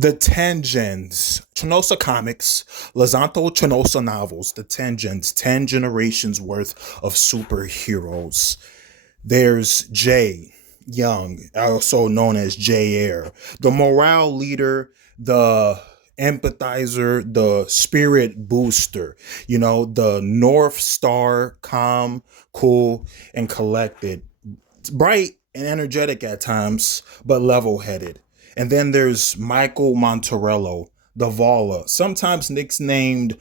The TenGens, Chanosa Comics, LuZanto Chanosa Novels, the TenGens, 10 generations worth of superheroes. There's Jay Young, also known as Jay Air, the morale leader, the empathizer, the spirit booster, the North Star, calm, cool, and collected, bright and energetic at times, but level headed. And then there's Michael Monterello, the Vala, sometimes nicknamed,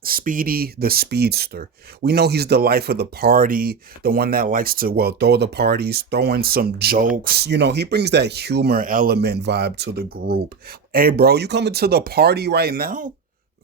Speedy the Speedster. We know he's the life of the party, the one that likes to, throw the parties, throwing some jokes. He brings that humor element vibe to the group. Hey, bro, you coming to the party right now?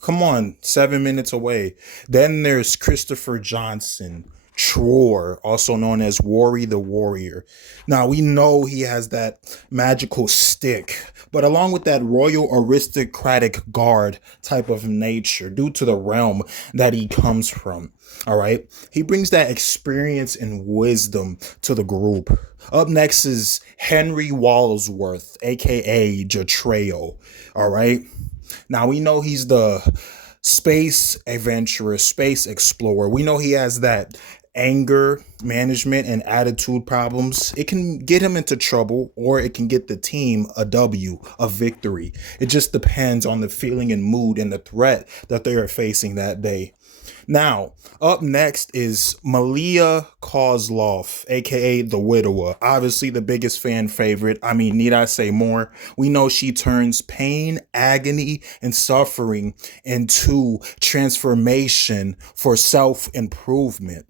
Come on, 7 minutes away. Then there's Christopher Johnson, Tror, also known as Worry the Warrior. Now, we know he has that magical stick, but along with that royal aristocratic guard type of nature, due to the realm that he comes from, all right? He brings that experience and wisdom to the group. Up next is Henry Wallsworth, aka Jatreo, all right? Now, we know he's the space adventurer, space explorer. We know he has that anger management and attitude problems. It can get him into trouble, or it can get the team a W, a victory. It just depends on the feeling and mood and the threat that they are facing that day. Now, up next is Malia Kozlov, aka the Widower. Obviously, the biggest fan favorite. I mean, need I say more? We know she turns pain, agony, and suffering into transformation for self improvement.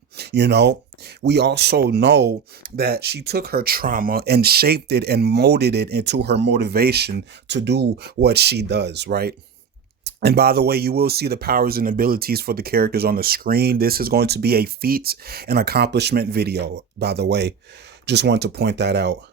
We also know that she took her trauma and shaped it and molded it into her motivation to do what she does, right? And by the way, you will see the powers and abilities for the characters on the screen. This is going to be a feat and accomplishment video, by the way. Just want to point that out.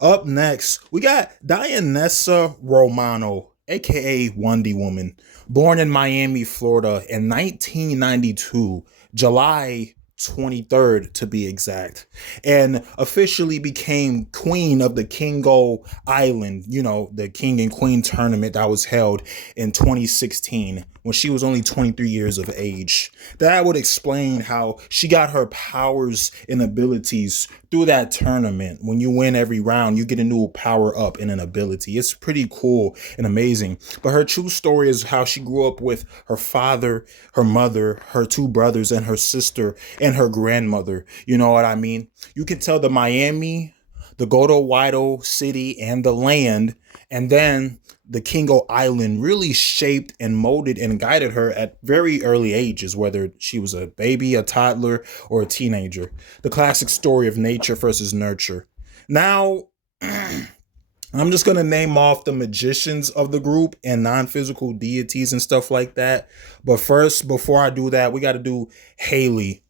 Up next, we got Dianessa Romano, aka Wonder Woman, born in Miami, Florida in 1992, July 23rd to be exact, and officially became queen of the Kingo Island, the King and Queen tournament that was held in 2016 when she was only 23 years of age. That would explain how she got her powers and abilities through that tournament. When you win every round, you get a new power up and an ability. It's pretty cool and amazing. But her true story is how she grew up with her father, her mother, her two brothers, and her sister, and her grandmother. You know what I mean? You can tell the Miami, the Godo Wido city, and the land, and then the Kingo Island really shaped and molded and guided her at very early ages, whether she was a baby, a toddler, or a teenager. The classic story of nature versus nurture. Now, I'm just going to name off the magicians of the group and non-physical deities and stuff like that. But first, before I do that, we got to do Haley,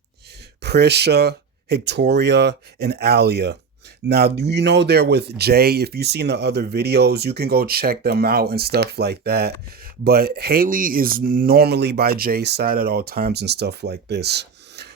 Prisha, Victoria, and Alia. Now, they're with Jay. If you've seen the other videos, you can go check them out and stuff like that. But Haley is normally by Jay's side at all times and stuff like this.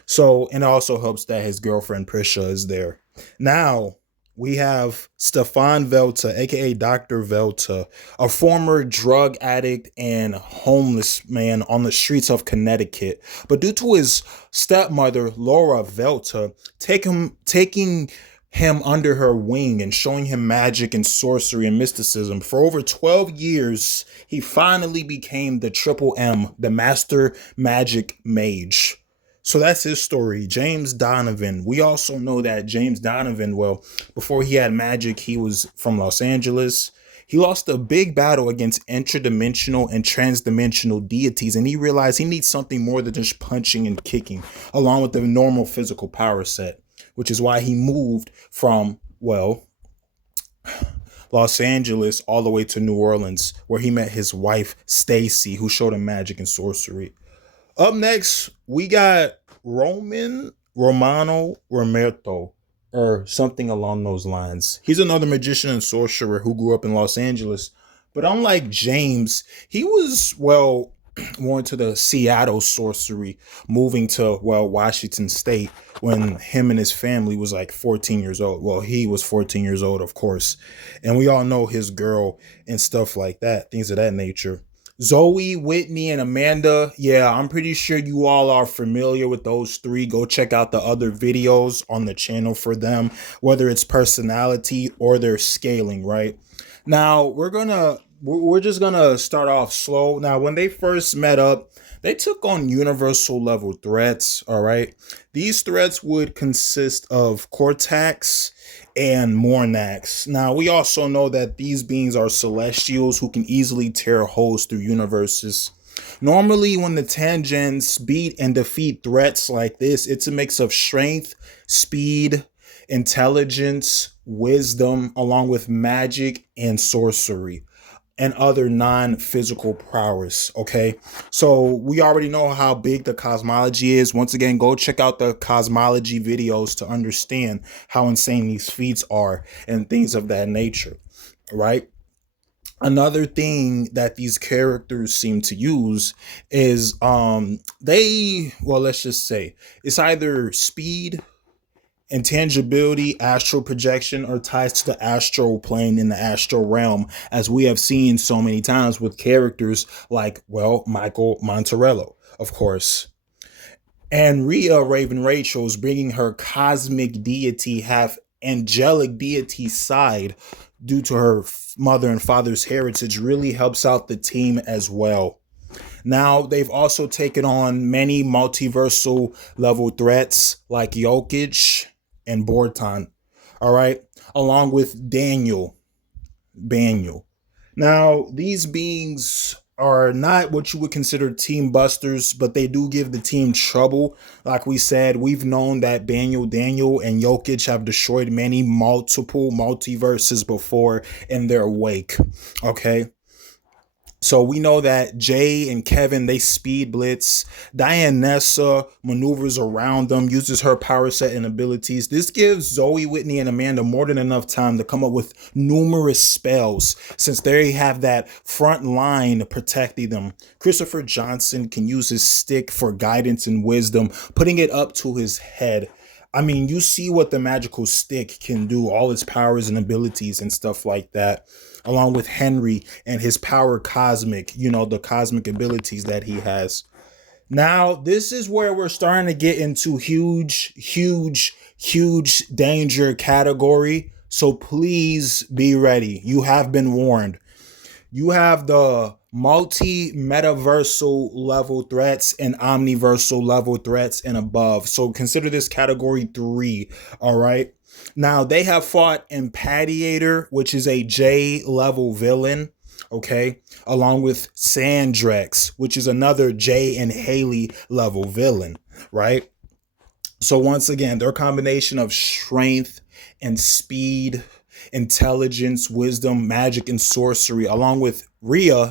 So, and it also helps that his girlfriend Prisha is there. Now, we have Stefan Velta, aka Dr. Velta, a former drug addict and homeless man on the streets of Connecticut. But due to his stepmother, Laura Velta, taking him under her wing and showing him magic and sorcery and mysticism for over 12 years, he finally became the Triple M, the Master Magic Mage. So that's his story. James Donovan. We also know that James Donovan, before he had magic, he was from Los Angeles. He lost a big battle against interdimensional and transdimensional deities, and he realized he needs something more than just punching and kicking, along with the normal physical power set, which is why he moved from, Los Angeles all the way to New Orleans, where he met his wife, Stacy, who showed him magic and sorcery. Up next, we got Romano, Romerto, or something along those lines. He's another magician and sorcerer who grew up in Los Angeles. But unlike James, he was, more into the Seattle sorcery, moving to, well, Washington State when him and his family was like 14 years old. Well, he was 14 years old, of course. And we all know his girl and stuff like that, things of that nature. Zoe, Whitney, and Amanda. Yeah, I'm pretty sure you all are familiar with those three. Go check out the other videos on the channel for them, whether it's personality or their scaling, right? Now, we're just gonna start off slow. Now, when they first met up, they took on universal level threats, all right? These threats would consist of Cortex and Mornax. Now, we also know that these beings are celestials who can easily tear holes through universes. Normally, when the TenGens beat and defeat threats like this, it's a mix of strength, speed, intelligence, wisdom, along with magic and sorcery and other non-physical prowess. Okay, so we already know how big the cosmology is. Once again, go check out the cosmology videos to understand how insane these feats are and things of that nature, right? Another thing that these characters seem to use is they, well, let's just say it's either speed, intangibility, astral projection, or ties to the astral plane in the astral realm, as we have seen so many times with characters like, well, Michael Monterello, of course. And Rhea Raven Rachel's bringing her cosmic deity, half angelic deity side due to her mother and father's heritage really helps out the team as well. Now, they've also taken on many multiversal level threats like Jokic and Borton, all right, along with Daniel. Now, these beings are not what you would consider team busters, but they do give the team trouble. Like we said, we've known that Daniel, and Jokic have destroyed many multiple multiverses before in their wake, okay? So we know that Jay and Kevin, they speed blitz. Dianessa maneuvers around them, uses her power set and abilities. This gives Zoe, Whitney, and Amanda more than enough time to come up with numerous spells since they have that front line protecting them. Christopher Johnson can use his stick for guidance and wisdom, putting it up to his head. I mean, you see what the magical stick can do, all its powers and abilities and stuff like that, along with Henry and his power cosmic, the cosmic abilities that he has. Now, this is where we're starting to get into huge danger category. So please be ready. You have been warned. You have the multi-metaversal level threats and omniversal level threats and above. So consider this category 3, all right? Now, they have fought Impadiator, which is a J level villain, okay? Along with Sandrex, which is another J and Haley level villain, right? So once again, their combination of strength and speed, intelligence, wisdom, magic, and sorcery, along with Rhea,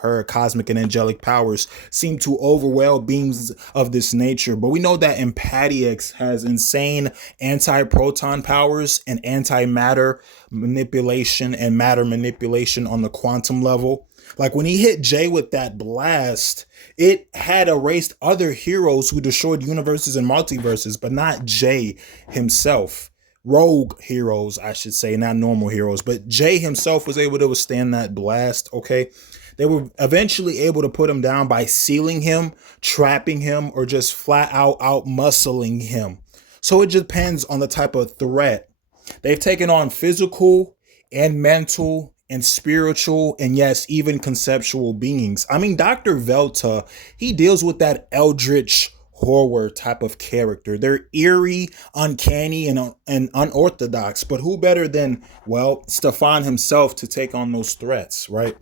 her cosmic and angelic powers, seem to overwhelm beings of this nature. But we know that Impadiax has insane anti-proton powers and antimatter manipulation and matter manipulation on the quantum level. Like when he hit Jay with that blast, it had erased other heroes who destroyed universes and multiverses, but not Jay himself. Rogue heroes, I should say, not normal heroes, but Jay himself was able to withstand that blast, okay? They were eventually able to put him down by sealing him, trapping him, or just flat out muscling him. So it depends on the type of threat. They've taken on physical and mental and spiritual and yes, even conceptual beings. I mean, Dr. Velta, he deals with that eldritch horror type of character. They're eerie, uncanny, and unorthodox. But who better than, well, Stefan himself to take on those threats, right?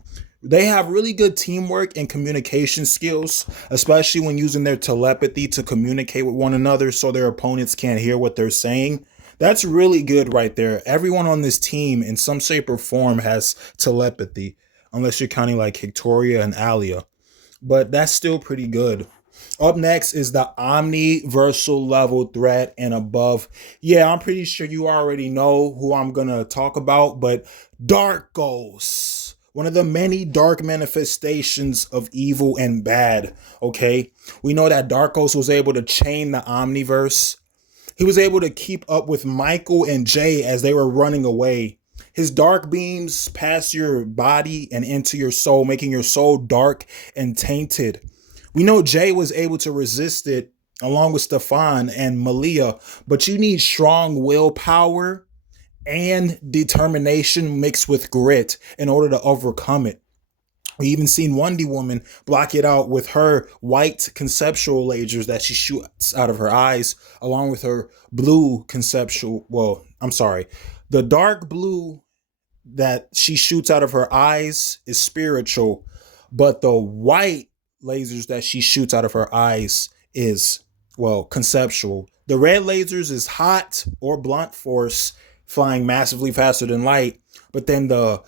They have really good teamwork and communication skills, especially when using their telepathy to communicate with one another so their opponents can't hear what they're saying. That's really good right there. Everyone on this team in some shape or form has telepathy, unless you're counting like Victoria and Alia. But that's still pretty good. Up next is the omniversal level threat and above. Yeah, I'm pretty sure you already know who I'm going to talk about, but Darkos. one of the many dark manifestations of evil and bad. Okay, we know that Darkos was able to chain the omniverse. He was able to keep up with Michael and Jay as they were running away. His dark beams pass your body and into your soul, making your soul dark and tainted. We know Jay was able to resist it along with Stefan and Malia, but you need strong willpower and determination mixed with grit in order to overcome it. We even seen Wonder Woman block it out with her white conceptual lasers that she shoots out of her eyes, along with her blue conceptual. Well, I'm sorry. The dark blue that she shoots out of her eyes is spiritual, but the white lasers that she shoots out of her eyes is, well, conceptual. The red lasers is hot or blunt force, flying massively faster than light, but then the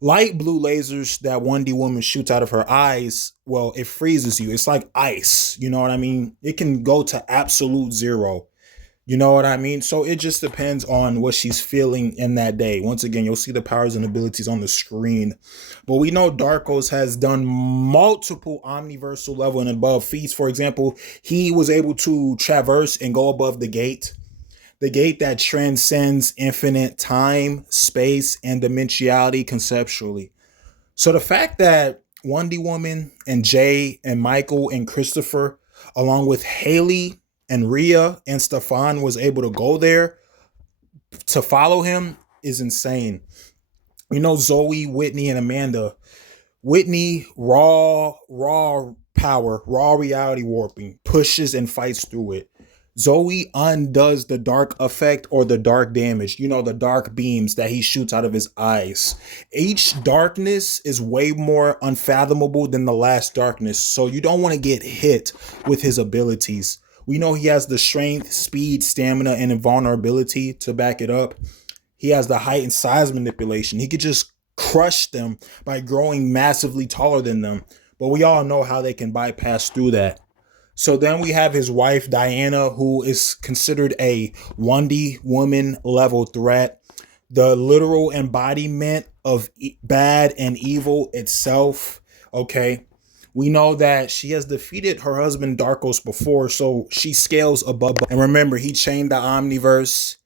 light blue lasers that Wonder Woman shoots out of her eyes, well, it freezes you. It's like ice. You know what I mean? It can go to absolute zero. You know what I mean? So it just depends on what she's feeling in that day. Once again, you'll see the powers and abilities on the screen. But we know Darkos has done multiple omniversal level and above feats. For example, he was able to traverse and go above the gate that transcends infinite time, space, and dimensionality conceptually. So the fact that Wonder Woman and Jay and Michael and Cristopher, along with Haley and Rhea and Stefan, was able to go there to follow him is insane. You know, Zoe, Whitney, and Amanda. Whitney, raw power, raw reality warping, pushes and fights through it. Zoe undoes the dark effect or the dark damage, you know, the dark beams that he shoots out of his eyes. Each darkness is way more unfathomable than the last darkness, so you don't want to get hit with his abilities. We know he has the strength, speed, stamina, and invulnerability to back it up. He has the height and size manipulation. He could just crush them by growing massively taller than them. But we all know how they can bypass through that. So then we have his wife, Diana, who is considered a Wonder Woman level threat, the literal embodiment of bad and evil itself. Okay. We know that she has defeated her husband Darkos before, so she scales above. And remember, he chained the Omniverse.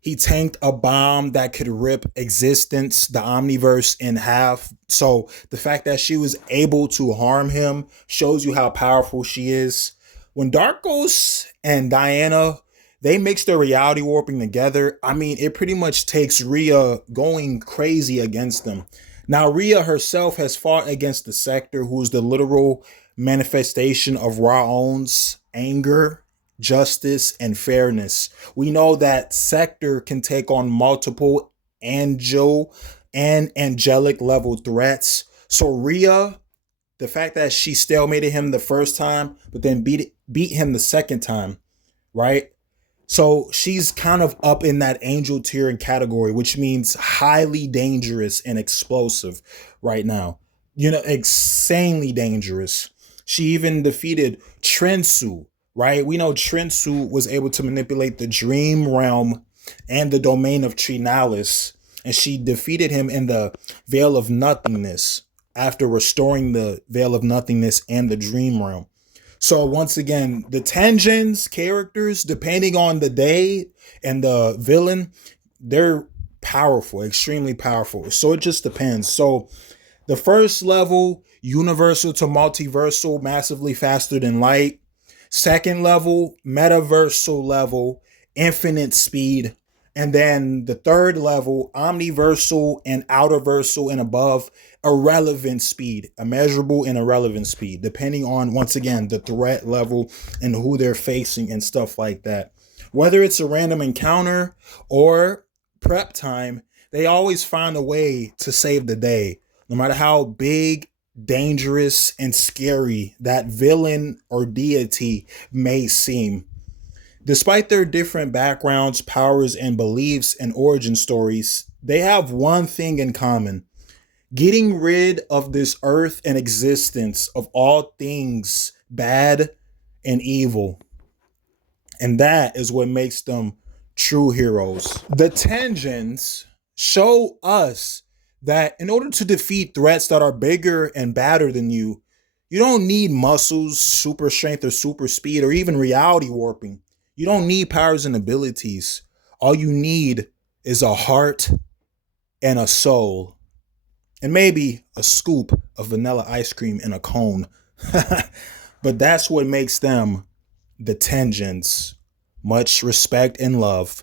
He tanked a bomb that could rip existence, the Omniverse, in half. So the fact that she was able to harm him shows you how powerful she is. When Darkos and Diana, they mix their reality warping together, I mean, it pretty much takes Rhea going crazy against them. Now, Rhea herself has fought against the Sector, who's the literal manifestation of Ra-On's anger, justice, and fairness. We know that Sector can take on multiple angel and angelic level threats. So Rhea, the fact that she stalemated him the first time, but then beat him the second time, right? So she's kind of up in that angel tier and category, which means highly dangerous and explosive right now. You know, insanely dangerous. She even defeated Trensu, right? We know Trensu was able to manipulate the dream realm and the domain of Trinalis, and she defeated him in the Veil of Nothingness after restoring the Veil of Nothingness and the dream realm. So once again, the TenGens characters, depending on the day and the villain, they're powerful, extremely powerful. So it just depends. So the first level, universal to multiversal, massively faster than light. Second level, metaversal level, infinite speed. And then the third level, omniversal and outerversal and above, irrelevant speed, immeasurable and irrelevant speed, depending on, once again, the threat level and who they're facing and stuff like that. Whether it's a random encounter or prep time, they always find a way to save the day, no matter how big, dangerous, and scary that villain or deity may seem. Despite their different backgrounds, powers, and beliefs and origin stories, they have one thing in common: getting rid of this earth and existence of all things bad and evil. And that is what makes them true heroes. The TenGens show us that in order to defeat threats that are bigger and badder than you don't need muscles, super strength, or super speed, or even reality warping. You don't need powers and abilities. All you need is a heart and a soul, and maybe a scoop of vanilla ice cream in a cone. But that's what makes them the TenGens. Much respect and love.